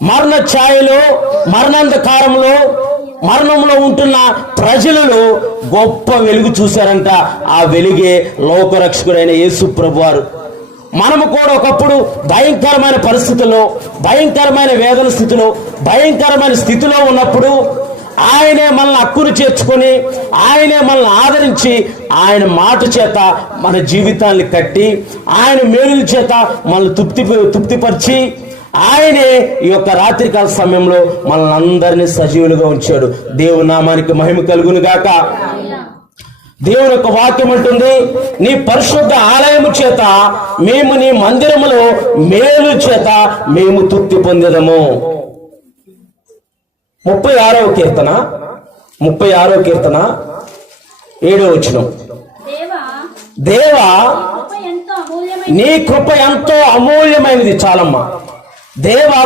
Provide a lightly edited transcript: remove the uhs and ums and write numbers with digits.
మరణ ఛాయలో, మరణాంధకారంలో, మరణంలో ఉంటున్న ప్రజలలో గొప్ప వెలుగు చూశారంట. ఆ వెలుగే లోకరక్షకుడైన యేసు ప్రభువారు. మనము కూడా ఒకప్పుడు భయంకరమైన పరిస్థితుల్లో, భయంకరమైన వేదన స్థితిలో, భయంకరమైన స్థితిలో ఉన్నప్పుడు ఆయనే మనల్ని హక్కును చేర్చుకొని, ఆయనే మనల్ని ఆదరించి, ఆయన మాట చేత మన జీవితాన్ని కట్టి, ఆయన మేలుల చేత మనల్ని తృప్తిపరిచి, ఆయనే ఈ యొక్క రాత్రికాల సమయంలో మనల్ని అందరినీ సజీవులుగా ఉంచాడు. దేవుని నామానికి మహిమ కలుగును గాక. దేవుని యొక్క వాక్యం అంటుంది, నీ పరిశుద్ధ ఆలయము చేత మేము, నీ మందిరములో మేలు చేత మేము తృప్తి పొందేదము. 36వ కీర్తన 7వ వచనం. దేవా, నీ కృప ఎంతో అమూల్యమైనది. చాలమ్మా. దేవా,